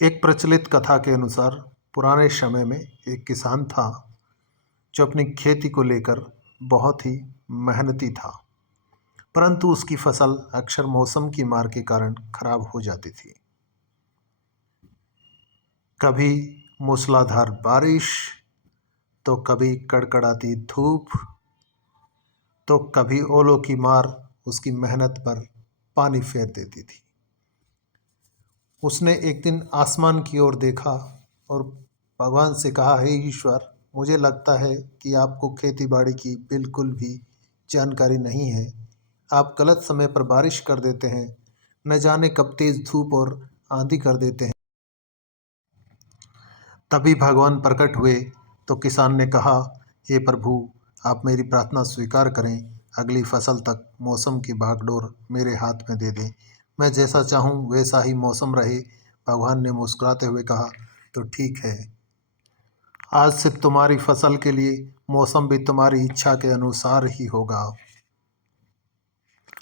एक प्रचलित कथा के अनुसार पुराने समय में एक किसान था जो अपनी खेती को लेकर बहुत ही मेहनती था, परंतु उसकी फसल अक्सर मौसम की मार के कारण खराब हो जाती थी। कभी मूसलाधार बारिश, तो कभी कड़कड़ाती धूप, तो कभी ओलों की मार उसकी मेहनत पर पानी फेर देती थी। उसने एक दिन आसमान की ओर देखा और भगवान से कहा, हे ईश्वर, मुझे लगता है कि आपको खेती बाड़ी की बिल्कुल भी जानकारी नहीं है। आप गलत समय पर बारिश कर देते हैं, न जाने कब तेज धूप और आंधी कर देते हैं। तभी भगवान प्रकट हुए तो किसान ने कहा, हे प्रभु, आप मेरी प्रार्थना स्वीकार करें, अगली फसल तक मौसम की बागडोर मेरे हाथ में दे दें, मैं जैसा चाहूँ वैसा ही मौसम रहे। भगवान ने मुस्कुराते हुए कहा, तो ठीक है, आज से तुम्हारी फसल के लिए मौसम भी तुम्हारी इच्छा के अनुसार ही होगा।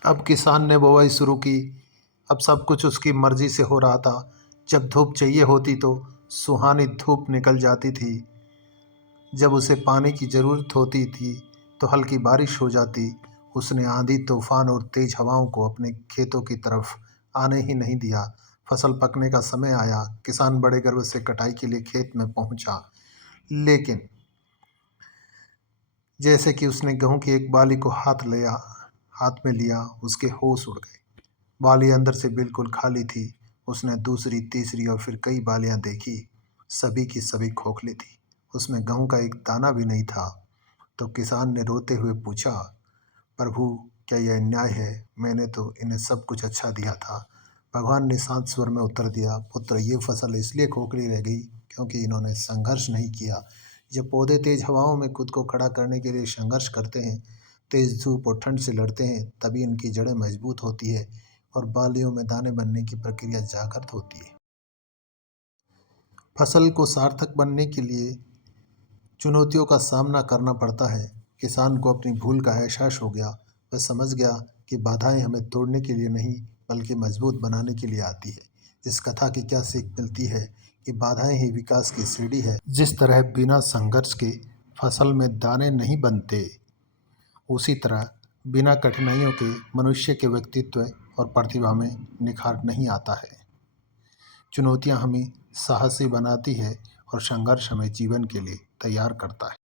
अब किसान ने बुवाई शुरू की। अब सब कुछ उसकी मर्जी से हो रहा था। जब धूप चाहिए होती तो सुहानी धूप निकल जाती थी, जब उसे पानी की ज़रूरत होती थी तो हल्की बारिश हो जाती। उसने आंधी, तूफान और तेज हवाओं को अपने खेतों की तरफ आने ही नहीं दिया। फसल पकने का समय आया। किसान बड़े गर्व से कटाई के लिए खेत में पहुंचा, लेकिन जैसे कि उसने गेहूं की एक बाली को हाथ में लिया, उसके होश उड़ गए। बाली अंदर से बिल्कुल खाली थी। उसने दूसरी, तीसरी और फिर कई बालियां देखी, सभी की सभी खोखली थी। उसमें गेहूं का एक दाना भी नहीं था। तो किसान ने रोते हुए पूछा, प्रभु, क्या यह अन्याय है? मैंने तो इन्हें सब कुछ अच्छा दिया था। भगवान ने शांत स्वर में उत्तर दिया, पुत्र, ये फसल इसलिए खोखली रह गई क्योंकि इन्होंने संघर्ष नहीं किया। जब पौधे तेज हवाओं में खुद को खड़ा करने के लिए संघर्ष करते हैं, तेज धूप और ठंड से लड़ते हैं, तभी इनकी जड़ें मजबूत होती है और बालियों में दाने बनने की प्रक्रिया जागृत होती है। फसल को सार्थक बनने के लिए चुनौतियों का सामना करना पड़ता है। किसान को अपनी भूल का एहसास हो गया। वह समझ गया कि बाधाएं हमें तोड़ने के लिए नहीं, बल्कि मजबूत बनाने के लिए आती है। इस कथा की क्या सीख मिलती है कि बाधाएं ही विकास की सीढ़ी है। जिस तरह बिना संघर्ष के फसल में दाने नहीं बनते, उसी तरह बिना कठिनाइयों के मनुष्य के व्यक्तित्व और प्रतिभा में निखार नहीं आता है। चुनौतियां हमें साहसी बनाती है और संघर्ष हमें जीवन के लिए तैयार करता है।